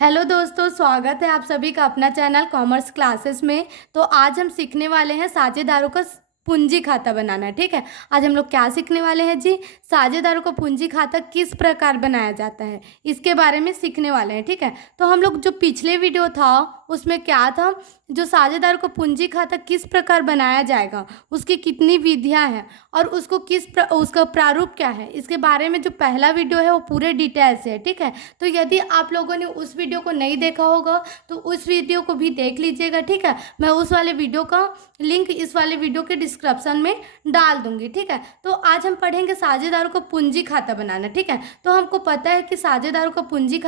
Hello दोस्तों, स्वागत है आप सभी का अपना चैनल कॉमर्स क्लासेस में। तो आज हम सीखने वाले हैं साझेदारों का पूंजी खाता बनाना। ठीक है, आज हम लोग क्या सीखने वाले हैं जी? साझेदारों का पूंजी खाता किस प्रकार बनाया जाता है इसके बारे में सीखने वाले हैं। ठीक है, तो हम लोग जो पिछले वीडियो था उसमें क्या था, जो साझेदारों का पूंजी खाता किस प्रकार बनाया जाएगा, उसकी कितनी विधियां हैं और उसको उसका प्रारूप क्या है, इसके बारे में जो पहला वीडियो है वो पूरे डिटेल से है। ठीक है, तो यदि आप लोगों ने उस वीडियो को नहीं देखा होगा तो उस वीडियो को भी देख लीजिएगा। ठीक है, मैं उस वाले वीडियो का लिंक इस वाले वीडियो के डिस्क्रिप्शन में डाल दूंगी। ठीक है, तो आज हम पढ़ेंगे साझेदारों का पूंजी खाता बनाना। ठीक है, तो हमको पता है कि साझेदारों का पूंजी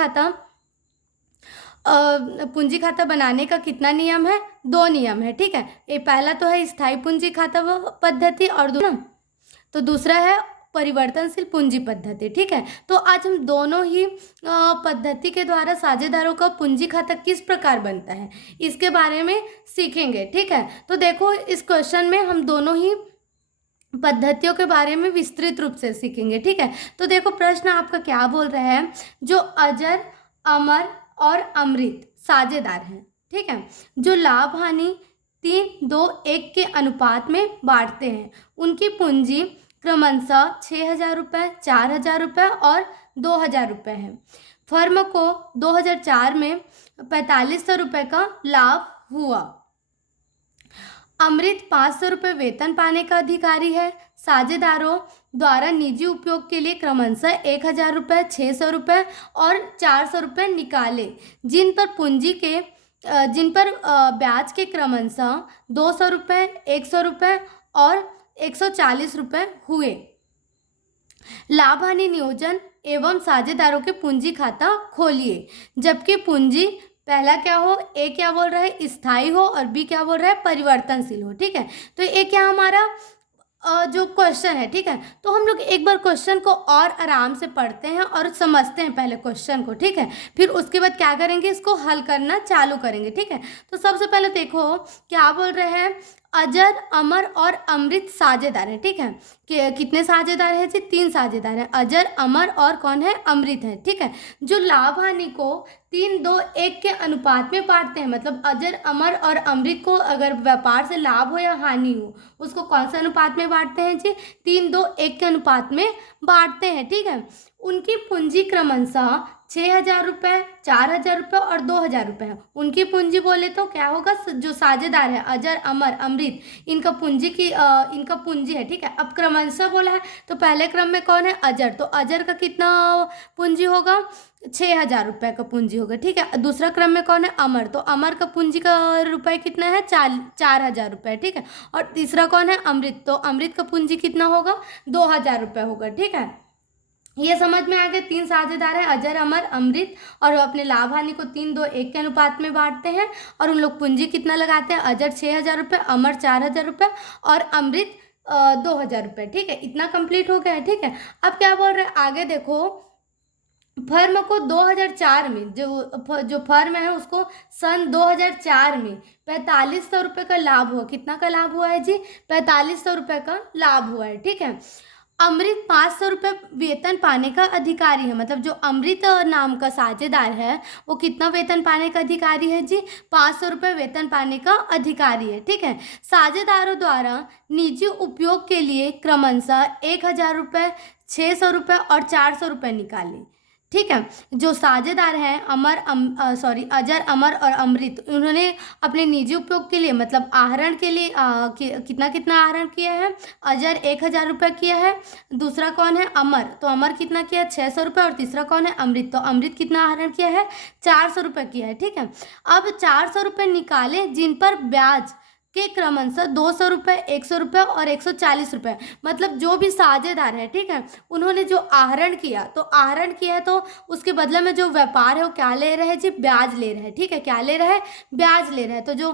खाता बनाने का कितना नियम है? 2 नियम है। ठीक है, ये पहला तो है स्थायी पूंजी खाता पद्धति और दूसरा है परिवर्तनशील पूंजी पद्धति। ठीक है, तो आज हम दोनों ही पद्धति के द्वारा साझेदारों का पूंजी खाता किस प्रकार बनता है इसके बारे में सीखेंगे। ठीक है, तो देखो इस क्वेश्चन में हम दोनों ही पद्धतियों के बारे में विस्तृत रूप से सीखेंगे। ठीक है, तो देखो प्रश्न आपका क्या बोल रहा है, जो अजर, अमर और अमृत साझेदार हैं। ठीक है, जो लाभ हानि 3-2-1 के अनुपात में बांटते हैं, उनकी पूंजी क्रमशः 6,000 रुपये, 4,000 रुपये और 2,000 रुपये है। फर्म को 2004 में 4,500 रुपये का लाभ हुआ। अमृत 500 रुपये वेतन पाने का अधिकारी है। साझेदारों द्वारा निजी उपयोग के लिए क्रमशः 1,000 रुपये, 600 रुपये और 400 रुपये निकाले, जिन पर ब्याज के क्रमशः 200 रुपये, 100 रुपये और 140 रुपये हुए। लाभ हानि नियोजन एवं साझेदारों के पूंजी खाता खोलिए, जबकि पूंजी पहला क्या हो, ए क्या बोल रहा है स्थायी हो और बी क्या बोल रहा है परिवर्तनशील हो। ठीक है, तो ये क्या हमारा जो क्वेश्चन है। ठीक है, तो हम लोग एक बार क्वेश्चन को और आराम से पढ़ते हैं और समझते हैं पहले क्वेश्चन को। ठीक है, फिर उसके बाद क्या करेंगे, इसको हल करना चालू करेंगे। ठीक है, तो सबसे पहले देखो क्या बोल रहे हैं, अजर, अमर और अमृत साझेदार है। ठीक है, कि कितने साझेदार हैं जी? 3 साझेदार हैं, अजर, अमर और कौन है? अमृत है। ठीक है, जो लाभ हानि को 3-2-1 के अनुपात में बांटते हैं, मतलब अजर, अमर और अमृत को अगर व्यापार से लाभ हो या हानि हो उसको कौन से अनुपात में बांटते हैं जी? 3-2-1 के अनुपात में बांटते हैं। ठीक है, उनकी पूंजी क्रमशः 6,000 रुपये, 4,000 रुपये और 2,000 रुपये है। उनकी पूंजी बोले तो क्या होगा, जो साझेदार है अजर, अमर, अमृत, इनका पूंजी है। ठीक है, अब क्रमशः बोला है तो पहले क्रम में कौन है? अजर, तो अजर का कितना पूंजी होगा? 6,000 रुपये का पूंजी होगा। ठीक है, दूसरा क्रम में कौन है? अमर, तो अमर का पूंजी का रुपये कितना है? 4,000 रुपये। ठीक है, और तीसरा कौन है? अमृत, तो अमृत का पूंजी कितना होगा? 2,000 रुपये होगा। ठीक है, ये समझ में आ गया। 3 साझेदार हैं अजर, अमर, अमृत, और अपने लाभ हानि को 3-2-1 के अनुपात में बांटते हैं और उन लोग पूंजी कितना लगाते हैं? अजर 6,000 रुपये, अमर 4,000 रुपये और अमृत 2,000 रुपये। ठीक है, इतना कंप्लीट हो गया है। ठीक है, अब क्या बोल रहे हैं आगे देखो, फर्म को 2004 में जो फर्म है उसको सन 2004 में 4,500 रुपये का लाभ हुआ। कितना का लाभ हुआ है जी? 4,500 रुपये का लाभ हुआ है। ठीक है, अमृत 500 रुपये वेतन पाने का अधिकारी है, मतलब जो अमृत नाम का साझेदार है वो कितना वेतन पाने का अधिकारी है जी? 500 रुपये वेतन पाने का अधिकारी है। ठीक है, साझेदारों द्वारा निजी उपयोग के लिए क्रमशः 1,000 रुपये, 600 रुपये और 400 रुपये निकाले। ठीक है, जो साझेदार हैं अजर, अमर और अमृत, उन्होंने अपने निजी उपयोग के लिए मतलब आहरण के लिए कितना कितना आहरण किया है? अजर 1,000 रुपये किया है। दूसरा कौन है? अमर, तो अमर कितना किया? 600 रुपये। और तीसरा कौन है? अमृत, तो अमृत कितना आहरण किया है? 400 रुपये किया है। ठीक है, अब 400 रुपये निकाले जिन पर ब्याज के क्रमशः 200 रुपये, 100 रुपये और 140 रुपये, मतलब जो भी साझेदार है। ठीक है, उन्होंने जो आहरण किया तो उसके बदले में जो व्यापार है वो क्या ले रहे हैं जी? ब्याज ले रहे हैं। ठीक है, क्या ले रहे हैं? ब्याज ले रहे हैं। तो जो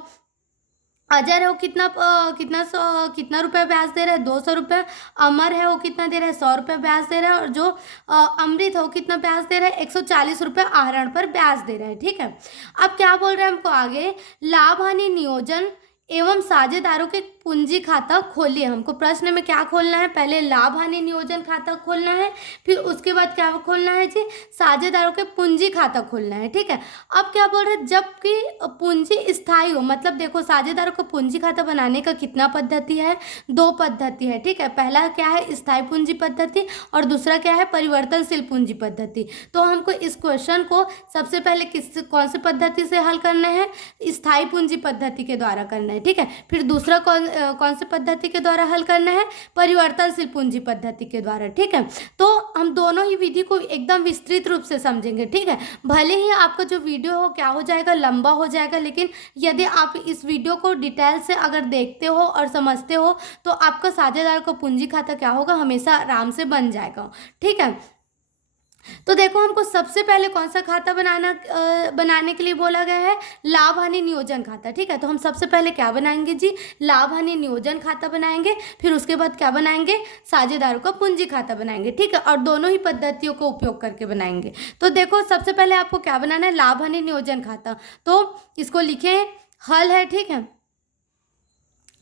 अजर है वो कितना रुपये ब्याज दे रहा है? 200 रुपये। अमर है वो कितना दे रहा है? 100 रुपये ब्याज दे रहा है। और जो अमृत है वो कितना ब्याज दे रहा है? 140 रुपये आहरण पर ब्याज दे रहा है। ठीक है, अब क्या बोल रहे हैं हमको आगे, लाभ हानि नियोजन एवं साझेदारों के पूंजी खाता खोलिए। हमको प्रश्न में क्या खोलना है, पहले लाभ हानि नियोजन खाता खोलना है, फिर उसके बाद क्या खोलना है जी, साझेदारों के पूंजी खाता खोलना है। ठीक है, अब क्या बोल रहे हैं, जबकि पूंजी स्थायी हो, मतलब देखो साझेदारों को पूंजी खाता बनाने का कितना पद्धति है, 2 पद्धति है। ठीक है, पहला क्या है, स्थायी पूंजी पद्धति, और दूसरा क्या है, परिवर्तनशील पूंजी पद्धति। तो हमको इस क्वेश्चन को सबसे पहले कौन सी पद्धति से हल करना है, स्थायी पूंजी पद्धति के द्वारा करना है। ठीक है, फिर दूसरा कौन सी पद्धति के द्वारा हल करना है, परिवर्तनशील पूंजी पद्धति के द्वारा। ठीक है, तो हम दोनों ही विधि को एकदम विस्तृत रूप से समझेंगे। ठीक है, भले ही आपका जो वीडियो हो क्या हो जाएगा, लंबा हो जाएगा, लेकिन यदि आप इस वीडियो को डिटेल से अगर देखते हो और समझते हो तो आपका साझेदार का पूंजी खाता क्या होगा, हमेशा आराम से बन जाएगा। ठीक है, तो देखो हमको सबसे पहले कौन सा खाता बनाने के लिए बोला गया है, लाभ हानि नियोजन खाता। ठीक है, तो हम सबसे पहले क्या बनाएंगे जी, लाभ हानि नियोजन खाता बनाएंगे, फिर उसके बाद क्या बनाएंगे, साझेदारों का पूंजी खाता बनाएंगे। ठीक है, और दोनों ही पद्धतियों का उपयोग करके बनाएंगे। तो देखो सबसे पहले आपको क्या बनाना है, लाभ हानि नियोजन खाता। तो इसको लिखें, हल है। ठीक है,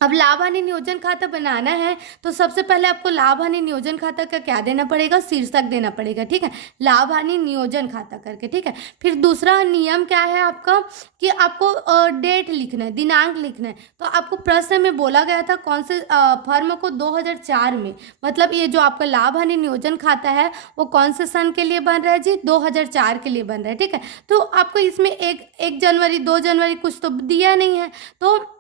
अब लाभ हानि नियोजन खाता बनाना है तो सबसे पहले आपको लाभ हानि नियोजन खाता का क्या देना पड़ेगा, शीर्षक देना पड़ेगा। ठीक है, लाभ हानि नियोजन खाता करके। ठीक है, फिर दूसरा नियम क्या है आपका, कि आपको डेट लिखना है, दिनांक लिखना है। तो आपको प्रश्न में बोला गया था कौन से फर्म को 2004 में, मतलब ये जो आपका लाभ हानि नियोजन खाता है वो कौन से सन के लिए बन रहा है जी, 2004 के लिए बन रहा है। ठीक है, तो आपको इसमें एक जनवरी 2 जनवरी कुछ तो दिया नहीं है। तो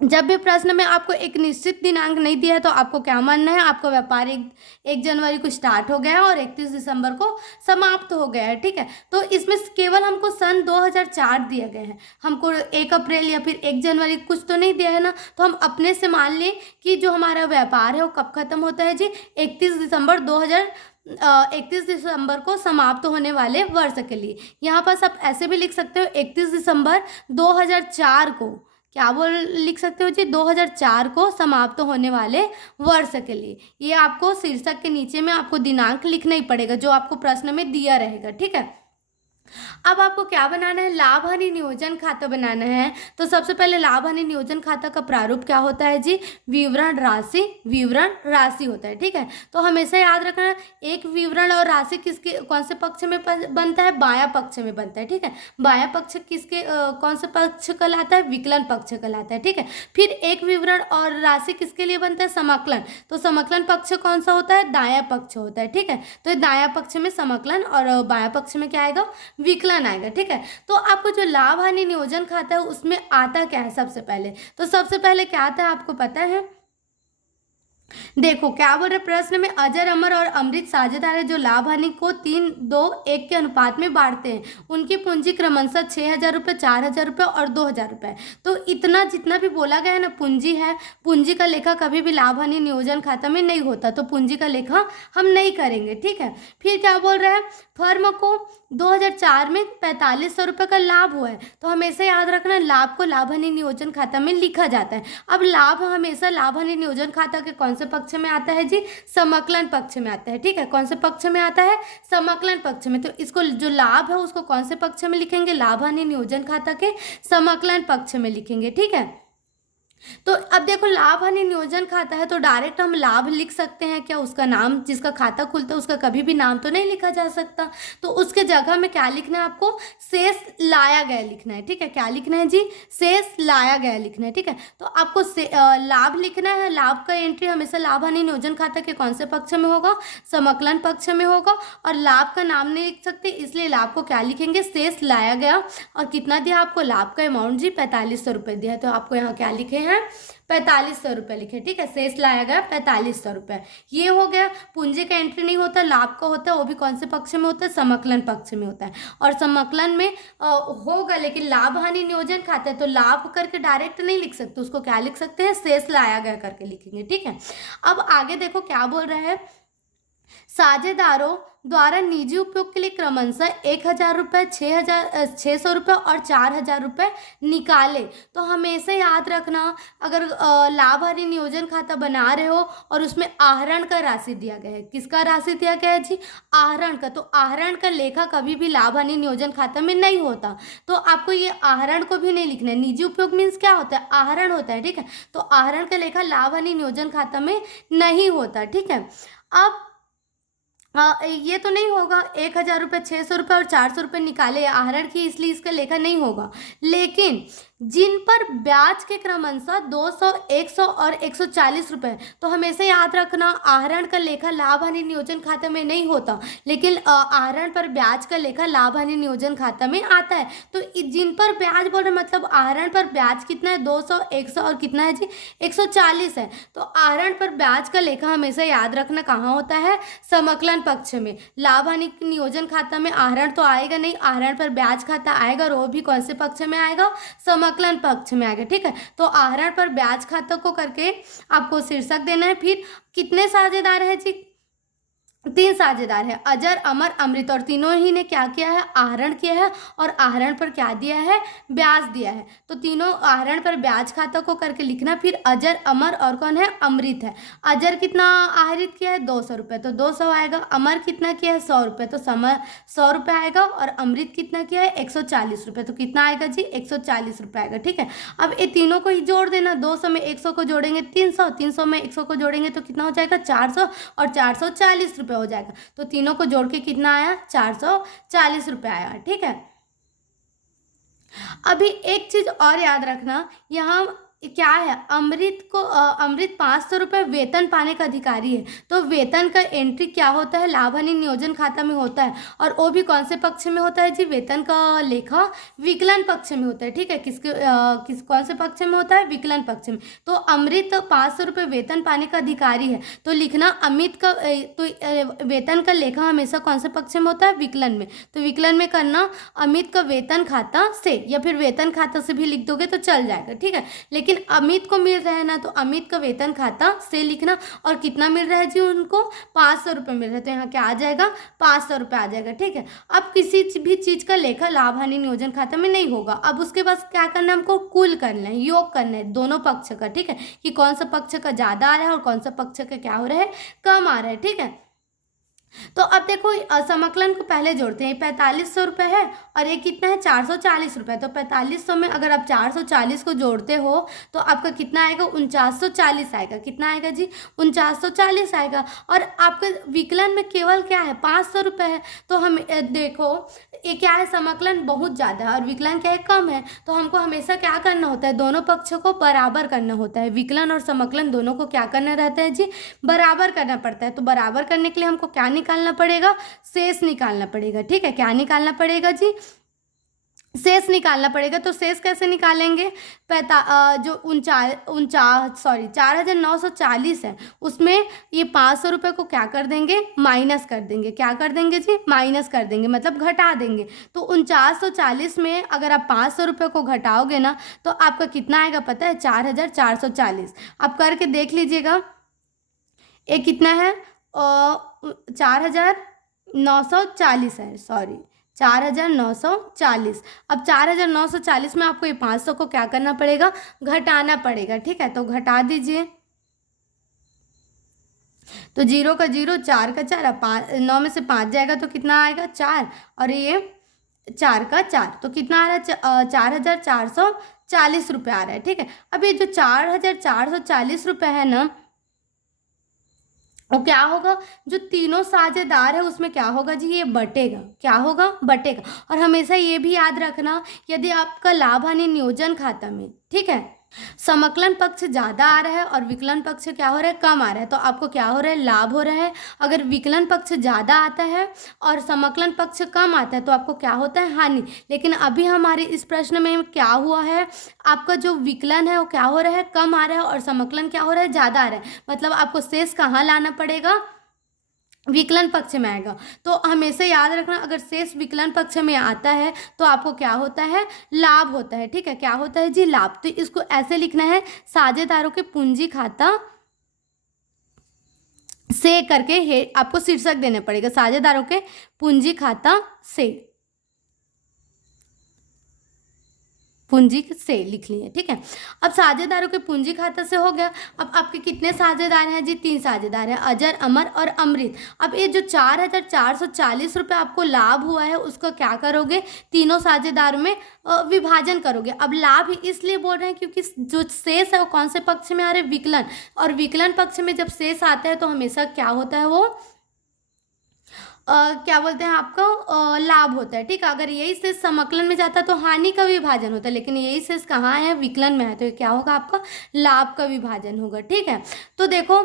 जब भी प्रश्न में आपको एक निश्चित दिनांक नहीं दिया है तो आपको क्या मानना है, आपका व्यापार 1 जनवरी को स्टार्ट हो गया है और 31 दिसंबर को समाप्त हो गया है। ठीक है, तो इसमें केवल हमको सन 2004 दिया गया है, हमको 1 अप्रैल या फिर 1 जनवरी कुछ तो नहीं दिया है ना। तो हम अपने से मान लें कि जो हमारा व्यापार है वो कब खत्म होता है जी, 31 दिसंबर को समाप्त होने वाले वर्ष के लिए। यहाँ पर आप ऐसे भी लिख सकते हो 31 दिसंबर 2004 को, क्या लिख सकते हो जी, 2004 को समाप्त होने वाले वर्ष के लिए। ये आपको शीर्षक के नीचे में आपको दिनांक लिखना ही पड़ेगा जो आपको प्रश्न में दिया रहेगा। ठीक है, अब आपको क्या बनाना है, लाभ हानि नियोजन खाता बनाना है। तो सबसे पहले लाभ हानि नियोजन खाता का प्रारूप क्या होता है जी, विवरण राशि होता है। ठीक है, तो हमेशा याद रखना, एक विवरण और राशि किसके कौन से पक्ष में बनता है, बायां पक्ष में बनता है। ठीक है, बायां पक्ष किसके कौन से पक्ष कहलाता है, विकलन पक्ष कहलाता है। ठीक है, फिर एक विवरण और राशि किसके लिए बनता है, समाकलन। तो समाकलन पक्ष कौन सा होता है, दायां पक्ष होता है। ठीक है, तो दायां पक्ष में समाकलन और बायां पक्ष में क्या आएगा, विकलन आएगा। ठीक है, तो आपको जो लाभ हानि नियोजन खाता है उसमें आता क्या है, सबसे पहले तो सबसे पहले क्या आता है आपको पता है, देखो क्या बोल रहे प्रश्न में, अजर अमर और अमृत साझेदार है जो लाभ हानि को 3-2-1 के अनुपात में बांटते हैं। उनकी पूंजी क्रमशः 6,000 रुपये, 4,000 रुपये और 2,000 रुपये। तो इतना जितना भी बोला गया है ना, पूंजी है, पूंजी का लेखा कभी भी लाभ हानि नियोजन खाता में नहीं होता, तो पूंजी का लेखा हम नहीं करेंगे। ठीक है, फिर क्या बोल रहे हैं, फर्म को 2004 में 4,500 रुपये का लाभ हुआ है। तो हमेशा याद रखना, लाभ को लाभ हानि नियोजन खाता में लिखा जाता है। अब लाभ हमेशा लाभ हानि नियोजन खाता के कौन से पक्ष में आता है जी, समाकलन पक्ष में आता है। ठीक है, कौन से पक्ष में आता है, समाकलन पक्ष में। तो इसको जो लाभ है उसको कौन से पक्ष में लिखेंगे, लाभ हानि नियोजन खाता के समाकलन पक्ष में लिखेंगे। ठीक है, तो अब देखो लाभ हानि नियोजन खाता है तो डायरेक्ट हम लाभ लिख सकते हैं क्या, उसका नाम, जिसका खाता खुलता है उसका कभी भी नाम तो नहीं लिखा जा सकता। तो उसके जगह में क्या लिखना है आपको, शेष लाया गया लिखना है। ठीक है, क्या लिखना है जी, शेष लाया गया लिखना है। ठीक है, तो आपको लाभ लिखना है। लाभ का एंट्री हमेशा लाभ हानि नियोजन खाता के कौन से पक्ष में होगा, समाकलन पक्ष में होगा। और लाभ का नाम नहीं लिख सकते, इसलिए लाभ को क्या लिखेंगे, शेष लाया गया। और कितना दिया आपको, लाभ का अमाउंट जी 4,500 रुपये दिया है, तो आपको यहाँ क्या लिखे हैं, 4,500 रुपये लिखे। ठीक है, शेष लाया गया 4,500 रुपये। ये हो गया, पूंजी का एंट्री नहीं होता, लाभ का होता है, वो भी कौन से पक्ष में होता है, समाकलन पक्ष में होता है। और समाकलन में होगा, लेकिन लाभ हानि नियोजन खाता है तो लाभ करके डायरेक्ट नहीं लिख सकते, उसको क्या लिख सकते हैं, शेष लाया गया करके लिखेंगे। ठीक है, अब आगे देखो क्या बोल रहा है, साझेदारों द्वारा निजी उपयोग के लिए क्रमशः 1,000 रुपये, 6,000, 600 रुपये और 4,000 रुपये निकाले। तो हमेशा याद रखना, अगर लाभ हानि नियोजन खाता बना रहे हो और उसमें आहरण का राशि दिया गया है, किसका राशि दिया गया है जी? आहरण का। तो आहरण का लेखा कभी भी लाभ हानि नियोजन खाता में नहीं होता, तो आपको ये आहरण को भी नहीं लिखना है। निजी उपयोग मीन्स क्या होता है? आहरण होता है, ठीक है। तो आहरण का लेखा लाभ हानि नियोजन खाता में नहीं होता, ठीक है। अब ये तो नहीं होगा 1,000 रुपये, 600 रुपये और 400 रुपये निकाले आहरण की, इसलिए इसका लेखा नहीं होगा। लेकिन जिन पर ब्याज के क्रमशः 200, 100 और 140 रुपये, तो हमेशा याद रखना आहरण का लेखा लाभ हानि नियोजन खाता में नहीं होता, लेकिन आहरण पर ब्याज का लेखा लाभ हानि नियोजन खाता में आता है। तो जिन पर ब्याज बोल रहे मतलब आहरण पर ब्याज कितना है? 200, 100 और कितना है जी? 140 है। तो आहरण पर ब्याज का लेखा हमेशा याद रखना कहाँ होता है? समकलन पक्ष में। लाभ हानि नियोजन खाता में आहरण तो आएगा नहीं, आहरण पर ब्याज खाता आएगा, और वो भी कौन से पक्ष में आएगा? समकलन पक्ष में आएगा, ठीक है। तो आहरण पर ब्याज खाता को करके आपको शीर्षक देना है। फिर कितने साझेदार है जी? 3 साझेदार है, अजर, अमर, अमृत, और तीनों ही ने क्या किया है? आहरण किया है, और आहरण पर क्या दिया है? ब्याज दिया है। तो तीनों आहरण पर ब्याज खाता को करके लिखना। फिर अजर, अमर और कौन है? अमृत है। अजर कितना आहरित किया है? 200 रुपये, तो 200 आएगा। अमर कितना किया है? 100 रुपये, तो 100 रुपये आएगा। और अमृत कितना किया है? 140 रुपये, तो कितना आएगा जी? 140 रुपये आएगा, ठीक है। अब ये तीनों को ही जोड़ देना। 200 में 100 को जोड़ेंगे 300, 300 में 100 को जोड़ेंगे तो कितना हो जाएगा? 400, और 440 रुपये हो जाएगा। तो तीनों को जोड़ के कितना आया? 440 रुपये आया, ठीक है। अभी एक चीज और याद रखना, यहाँ क्या है? अमृत 500 रुपये वेतन पाने का अधिकारी है। तो वेतन का एंट्री क्या होता है? लाभ हानि नियोजन खाता में होता है, और वो भी कौन से पक्ष में होता है जी? वेतन का लेखा विकलन पक्ष में होता है, ठीक है। कौन से पक्ष में होता है? विकलन पक्ष में। तो अमृत 500 रुपये वेतन पाने का अधिकारी है, तो लिखना अमित का वेतन का लेखा हमेशा कौन से पक्ष में होता है? विकलन में। तो विकलन में करना अमित का वेतन खाता से, या फिर वेतन खाता से भी लिख दोगे तो चल जाएगा, ठीक है। लेकिन अमित को मिल रहा है ना, तो अमित का वेतन खाता से लिखना। और कितना मिल रहा है जी उनको? 500 रुपये मिल रहा है, तो यहाँ क्या आ जाएगा? 500 रुपये आ जाएगा, ठीक है। अब किसी भी चीज का लेखा लाभ हानि नियोजन खाता में नहीं होगा। अब उसके बाद क्या करना है? हमको कुल करना है, योग करना है दोनों पक्ष का, ठीक है, कि कौन सा पक्ष का ज्यादा आ रहा है और कौन सा पक्ष का क्या हो रहा है? कम आ रहा है, ठीक है। तो अब देखो समकलन को पहले जोड़ते हैं। 4500 रुपये है, और ये कितना है? 440 रुपये। तो 4500 में अगर आप 440 को जोड़ते हो तो आपका कितना आएगा? 4940 आएगा। कितना आएगा जी? 4940 आएगा। और आपके विकलन में केवल क्या है? 500 रुपये है। तो हम देखो ये क्या है? समकलन बहुत ज़्यादा है और विकलन क्या है? कम है। तो हमको हमेशा क्या करना होता है? दोनों पक्षों को बराबर करना होता है। विकलन और समकलन दोनों को क्या करना रहता है जी? बराबर करना पड़ता है। तो बराबर करने के लिए हमको क्या निकालना पड़ेगा? शेष निकालना पड़ेगा, ठीक है। क्या निकालना पड़ेगा जी? शेष निकालना पड़ेगा। तो शेष कैसे निकालेंगे? 4,940 है, उसमें ये 500 रुपये को क्या कर देंगे? माइनस कर देंगे। क्या कर देंगे जी? माइनस कर देंगे, मतलब घटा देंगे। तो 4940 में अगर आप 500 रुपये को घटाओगे ना, तो आपका कितना आएगा पता है? 4,440। आप करके देख लीजिएगा, ये कितना है? 4,940 है, सॉरी 4,940। अब 4,940 में आपको ये 500 को क्या करना पड़ेगा? घटाना पड़ेगा, ठीक है। तो घटा दीजिए। तो 0 का 0, 4 का 4, अब 9 में से 5 जाएगा तो कितना आएगा? 4, और ये 4 का 4, तो कितना आ रहा है? 4,440 रुपये आ रहा है, ठीक है। अब ये जो 4,440 रुपये है ना, वो क्या होगा? जो तीनों साझेदार है उसमें क्या होगा जी? ये बटेगा। क्या होगा? बटेगा। और हमेशा ये भी याद रखना, यदि आपका लाभ हानि नियोजन खाता में, ठीक है, समकलन पक्ष ज़्यादा आ रहा है और विकलन पक्ष क्या हो रहा है? कम आ रहा है, तो आपको क्या हो रहा है? लाभ हो रहा है। अगर विकलन पक्ष ज़्यादा आता है और समकलन पक्ष कम आता है तो आपको क्या होता है? हानि। लेकिन अभी हमारे इस प्रश्न में क्या हुआ है? आपका जो विकलन है वो क्या हो रहा है? कम आ रहा है, और समकलन क्या हो रहा है? ज़्यादा आ रहा है। मतलब आपको शेष कहाँ लाना पड़ेगा? विकलन पक्ष में आएगा। तो हमेशा याद रखना, अगर शेष विकलन पक्ष में आता है तो आपको क्या होता है? लाभ होता है, ठीक है। क्या होता है जी? लाभ। तो इसको ऐसे लिखना है, साझेदारों के पूंजी खाता से करके आपको शीर्षक देना पड़ेगा, साझेदारों के पूंजी खाता से, पूंजी से लिख लिए, ठीक है। अब साझेदारों के पूंजी खाता से हो गया। अब आपके कितने साझेदार हैं जी? 3 साझेदार हैं, अजर, अमर और अमृत। अब ये जो 4,440 रुपये आपको लाभ हुआ है उसका क्या करोगे? तीनों साझेदारों में विभाजन करोगे। अब लाभ इसलिए बोल रहे हैं क्योंकि जो शेष है वो कौन से पक्ष में आ रहे हैं? विकलन। और विकलन पक्ष में जब शेष आता है तो हमेशा क्या होता है? वो क्या बोलते हैं आपका लाभ होता है, ठीक है। अगर यही शेष समाकलन में जाता है तो हानि का विभाजन होता है, लेकिन यही शेष कहाँ है? विकलन में है, तो ये क्या होगा? आपका लाभ का विभाजन होगा, ठीक है। तो देखो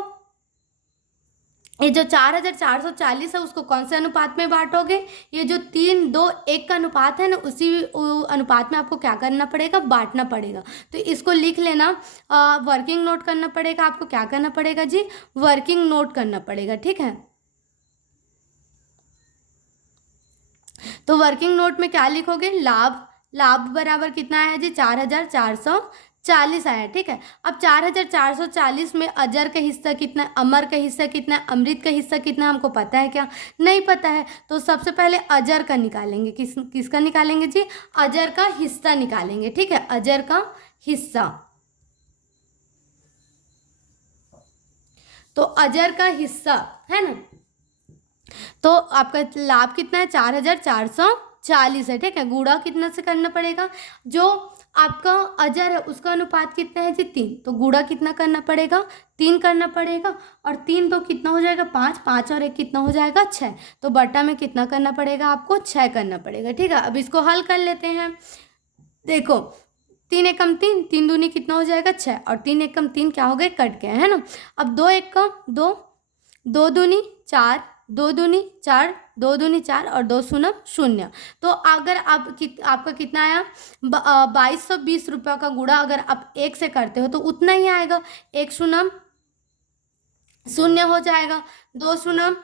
ये जो 4,440 है उसको कौन से अनुपात में बांटोगे? ये जो 3:2:1 का अनुपात है ना, उसी अनुपात में आपको क्या करना पड़ेगा? बांटना पड़ेगा। तो इसको लिख लेना, वर्किंग नोट करना पड़ेगा आपको। क्या करना पड़ेगा जी? वर्किंग नोट करना पड़ेगा, ठीक है। तो वर्किंग नोट में क्या लिखोगे? लाभ। लाभ बराबर कितना आया जी? 4,440 आया, ठीक है। अब 4,440 में अजर का हिस्सा कितना है, अमर का हिस्सा कितना है, अमृत का हिस्सा कितना है, हमको पता है क्या? नहीं पता है। तो सबसे पहले अजर का निकालेंगे। किसका निकालेंगे जी? अजर का हिस्सा निकालेंगे, ठीक है। अजर का हिस्सा, तो अजर का हिस्सा है ना, तो आपका लाभ कितना है? 4,440 है, ठीक है। गुणा कितना से करना पड़ेगा? जो आपका अजर है उसका अनुपात कितना है जी? 3। तो गुणा कितना करना पड़ेगा? 3 करना पड़ेगा। और 3 तो कितना हो जाएगा? 5। 5 और 1 कितना हो जाएगा? 6। तो बटा में कितना करना पड़ेगा आपको? 6 करना पड़ेगा, ठीक है। अब इसको हल कर लेते हैं। देखो 3 एकम 3, 3 दूनी कितना हो जाएगा? 6, और 3 एकम 3 क्या हो गए? कट गए, है ना। अब 2 एकम 2, 2 दूनी 4, 2 दूनी 4, 2 दूनी 4 और 2 शून्य 0। तो अगर आप आपका कितना आया? 2220 रुपये का गुणा अगर आप 1 से करते हो तो उतना ही आएगा। 1 शून्य 0 हो जाएगा, 2 शून्य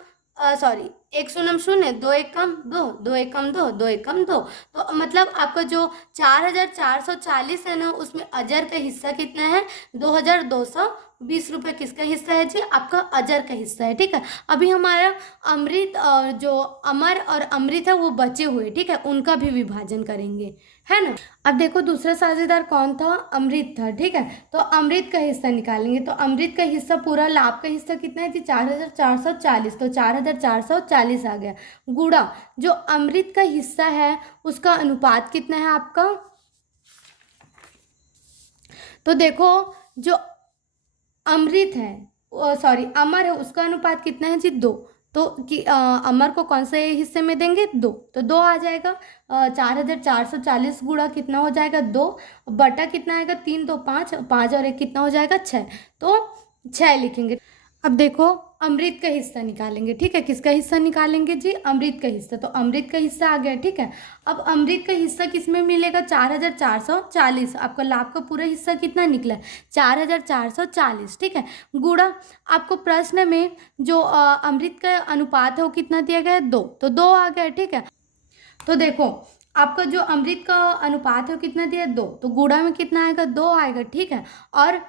सॉरी 1 शून्य 0, 2 एकम 2, 2 एकम 2, 2 एकम 2। तो मतलब आपका जो 4,440 है ना, उसमें अजर का हिस्सा कितना है? 2,220 रुपये। किसका हिस्सा है जी? आपका अजर का हिस्सा है, ठीक है। अभी हमारा अमृत जो अमर और अमृत है वो बचे हुए, ठीक है, उनका भी विभाजन करेंगे, है ना। अब देखो दूसरा साझेदार कौन था? अमृत था, ठीक है। तो अमृत का हिस्सा निकालेंगे। तो अमृत का हिस्सा पूरा लाभ का हिस्सा कितना है जी? 4,440। तो 4,440 आ गया। गुणा जो अमृत का हिस्सा है उसका अनुपात कितना है आपका? तो देखो जो अमृत है सॉरी अमर है उसका अनुपात कितना है जी? 2। तो अमर को कौन से हिस्से में देंगे? 2। तो 2 आ जाएगा। 4,440 गुणा कितना हो जाएगा? 2 बटा कितना आएगा? 3 2 5, 5 और 1 कितना हो जाएगा? 6। तो 6 लिखेंगे। अब देखो अमृत का हिस्सा निकालेंगे, ठीक है। किसका हिस्सा निकालेंगे जी? अमृत का हिस्सा। तो अमृत का हिस्सा आ गया, ठीक है। अब अमृत का हिस्सा किस में मिलेगा? 4,440। आपका लाभ का पूरा हिस्सा कितना निकला? 4,440, ठीक है। गुणा आपको प्रश्न में जो अमृत का अनुपात है वो कितना दिया गया है? 2। तो 2 आ गया, ठीक है। तो देखो आपका जो अमृत का अनुपात है वो कितना दिया? 2। तो गुणा में कितना आएगा? 2 आएगा, ठीक है। और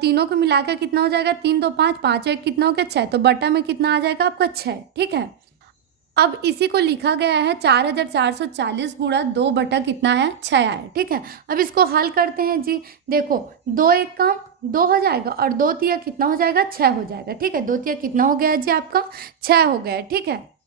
तीनों को मिलाकर कितना हो जाएगा? 3 2 5, 5 1 कितना हो गया? 6। तो बटा में कितना आ जाएगा आपका? 6, ठीक है। अब इसी को लिखा गया है 4,440 गुणा 2 बटा कितना है? 6 आया, ठीक है। अब इसको हल करते हैं जी। देखो 2 1 का 2 हो जाएगा और 2 तिया कितना हो जाएगा? 6 हो जाएगा, ठीक है। 2 तिया कितना हो गया जी? आपका 6 हो गया, ठीक है।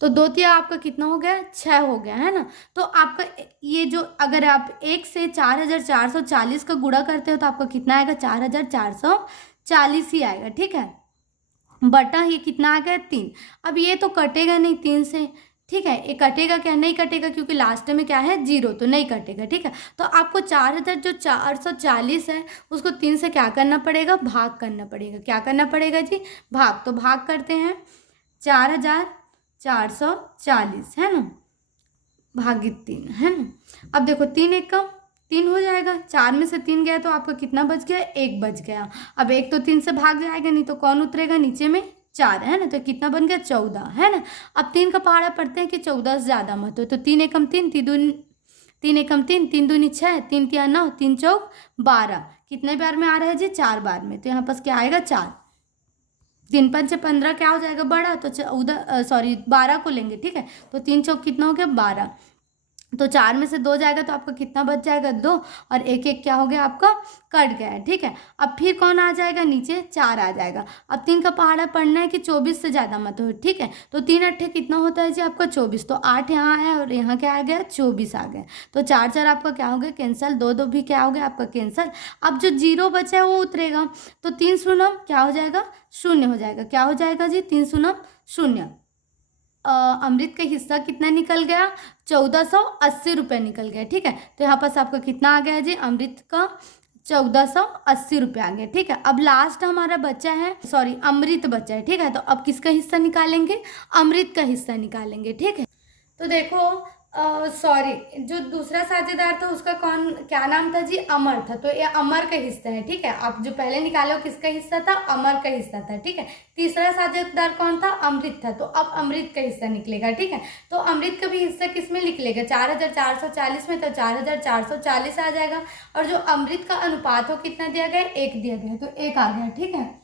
तो 2 तिया आपका कितना हो गया? 6 हो गया, है ना। तो आपका ये जो अगर आप 1 से 4,440 का गुणा करते हो तो आपका कितना आएगा? 4,440 ही आएगा, ठीक है। बटा ये कितना आ गया? 3। अब ये तो कटेगा नहीं 3 से, ठीक है। ये कटेगा क्या? नहीं कटेगा क्योंकि लास्ट में क्या है? 0, तो नहीं कटेगा, ठीक है। तो आपको 4,440 है उसको 3 से क्या करना पड़ेगा? भाग करना पड़ेगा। क्या करना पड़ेगा जी? भाग। तो भाग करते हैं 4,440, है ना, भागित 3, है ना। अब देखो 3 1 का 3 हो जाएगा। 4 में से 3 गया तो आपका कितना बच गया? 1 बच गया। अब 1 तो 3 से भाग जाएगा, नहीं तो कौन उतरेगा नीचे में? 4, है ना। तो कितना बन गया? 14, है ना। अब 3 का पहाड़ा पढ़ते हैं कि 14 से ज़्यादा मत हो। तो 3 एकम 3, 3 एकम 3, 3 दूनी 6, 3 तिया 9, 3 चौक 12। कितने बार में आ रहा है जी? 4 बार में। तो यहाँ पास क्या आएगा? 4। तीन पंचे 15 क्या हो जाएगा बड़ा, तो उधर 12 को लेंगे, ठीक है। तो 3 चौक कितना हो गया 12, तो 4 में से 2 जाएगा तो आपका कितना बच जाएगा 2, और एक एक क्या हो गया आपका कट गया है, ठीक है। अब फिर कौन आ जाएगा नीचे, 4 आ जाएगा। अब 3 का पहाड़ा पढ़ना है कि 24 से ज़्यादा मत हो, ठीक है। तो 3 अट्ठे कितना होता है जी आपका 24, तो 8 यहाँ है और यहाँ क्या आ गया 24 आ गया। तो 4 4 आपका क्या हो गया कैंसल, 2 2 भी क्या हो गया आपका कैंसल। अब जो 0 बचा है वो उतरेगा, तो 3 शून्य क्या हो जाएगा, शून्य हो जाएगा। क्या हो जाएगा जी 3 शून्य शून्य। अमृत का हिस्सा कितना निकल गया, 1480 रुपये निकल गया, ठीक है। तो यहाँ पास आपका कितना आ गया जी, अमृत का 1480 रुपये आ गया, ठीक है। अब लास्ट हमारा बच्चा है, अमृत बचा है, ठीक है। तो अब किसका हिस्सा निकालेंगे, अमृत का हिस्सा निकालेंगे, ठीक है। तो देखो जो दूसरा साझेदार था उसका क्या नाम था जी, अमर था। तो ये अमर का हिस्सा है, ठीक है। आप जो पहले निकाले हो किसका हिस्सा था, अमर का हिस्सा था, ठीक है। तीसरा साझेदार कौन था, अमृत था। तो अब अमृत का हिस्सा निकलेगा, ठीक है। तो अमृत का भी हिस्सा किस में निकलेगा, 4440 में, तो 4440 आ जाएगा। और जो अमृत का अनुपात हो कितना दिया गया, 1 दिया गया, तो 1 आ गया, ठीक है।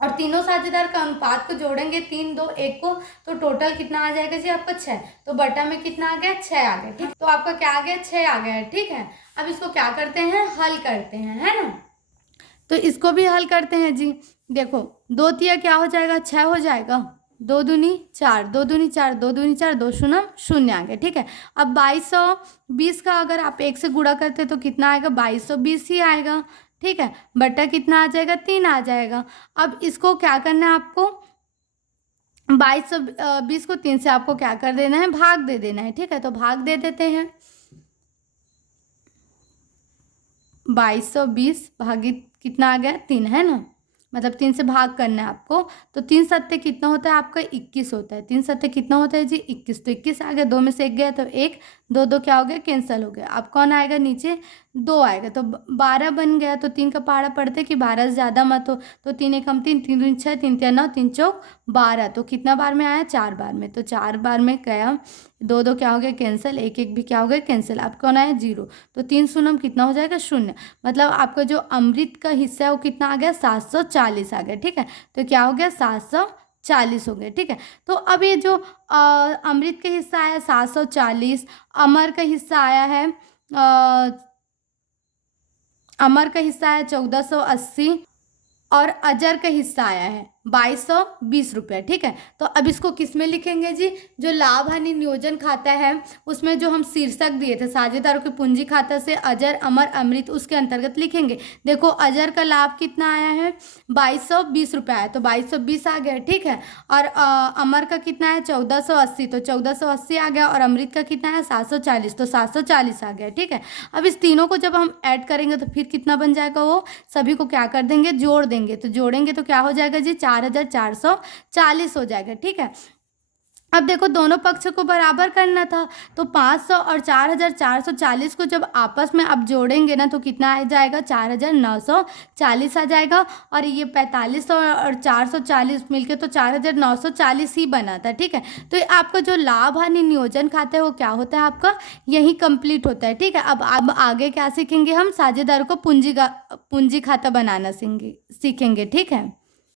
और तीनों साझेदार का अनुपात को जोड़ेंगे 3 2 1 को, तो टोटल कितना आ जाएगा जी आपका 6। तो बटा में कितना आ गया 6 आ गया, ठीक। तो आपका क्या आ गया 6 आ गया है, ठीक है। अब इसको क्या करते हैं, हल करते हैं, है ना। तो इसको भी हल करते हैं जी। देखो 2 तिया क्या हो जाएगा 6 हो जाएगा, 2 दूनी 4, 2 दूनी 4, 2 दूनी 4, 2 शून्य शून्य आ गया, ठीक है। अब 2220 का अगर आप 1 से गुणा करते तो कितना आएगा, 2220 ही आएगा, ठीक है। बटा कितना आ जाएगा 3 आ जाएगा। अब इसको क्या करना है आपको, 2220 को 3 से आपको क्या कर देना है, भाग दे देना है, ठीक है। तो भाग दे देते हैं, 2220 भागित कितना आ गया 3, है ना। मतलब 3 से भाग करना है आपको। तो 3 सत्ते कितना होता है आपका 21 होता है, 3 सत्ते कितना होता है जी 21। तो 21 आ गया, 2 में से 1 गया तो 1, 2 2 क्या हो गया कैंसिल हो गया। अब कौन आएगा नीचे, 2 आएगा, तो 12 बन गया। तो 3 का पहाड़ा पढ़ते कि 12 से ज़्यादा मत हो, तो 3 1 हम 3, 3 दूनी 6, 3 3 9, 3 चौक 12। तो कितना बार में आया, 4 बार में। तो 4 बार में गया, 2 2 क्या हो गया कैंसिल, 1 1 भी क्या हो गया कैंसिल। अब कौन आया 0, तो 3 शून्य कितना हो जाएगा 0। मतलब आपका जो अमृत का हिस्सा है वो कितना आ गया 740 आ गया, ठीक है। तो क्या हो गया 740 हो गया, ठीक है। तो अब ये जो अमृत का हिस्सा आया 740, अमर का हिस्सा आया है अमर का हिस्सा है 1480, और अजर का हिस्सा आया है 2220 रुपये, ठीक है। तो अब इसको किस में लिखेंगे जी, जो लाभ हानि नियोजन खाता है उसमें जो हम शीर्षक दिए थे साझेदारों के पूंजी खाता से अजर अमर अमृत, उसके अंतर्गत लिखेंगे। देखो अजर का लाभ कितना आया है 2220 रुपये आया, तो 2220 आ गया, ठीक है। और अमर का कितना है 1480, तो 1480 आ गया। और अमृत का कितना है 740, तो 740 आ गया, ठीक है। अब इस तीनों को जब हम ऐड करेंगे तो फिर कितना बन जाएगा, वो सभी को क्या कर देंगे जोड़ देंगे। तो जोड़ेंगे तो क्या हो जाएगा जी 4440 हो जाएगा, ठीक है। अब देखो दोनों पक्ष को बराबर करना था, तो 500 और 4440 को जब आपस में अब जोड़ेंगे ना तो कितना आ जाएगा 4940 आ जाएगा। और ये 45 और 440 मिलके तो 4940 ही बना था, ठीक है। तो ये आपका जो लाभ हानि नियोजन खाता है वो क्या होता है आपका, यही कंप्लीट होता है, ठीक है। अब आगे क्या सीखेंगे हम, साझेदारों को पूंजी खाता बनाना सीखेंगे, ठीक है।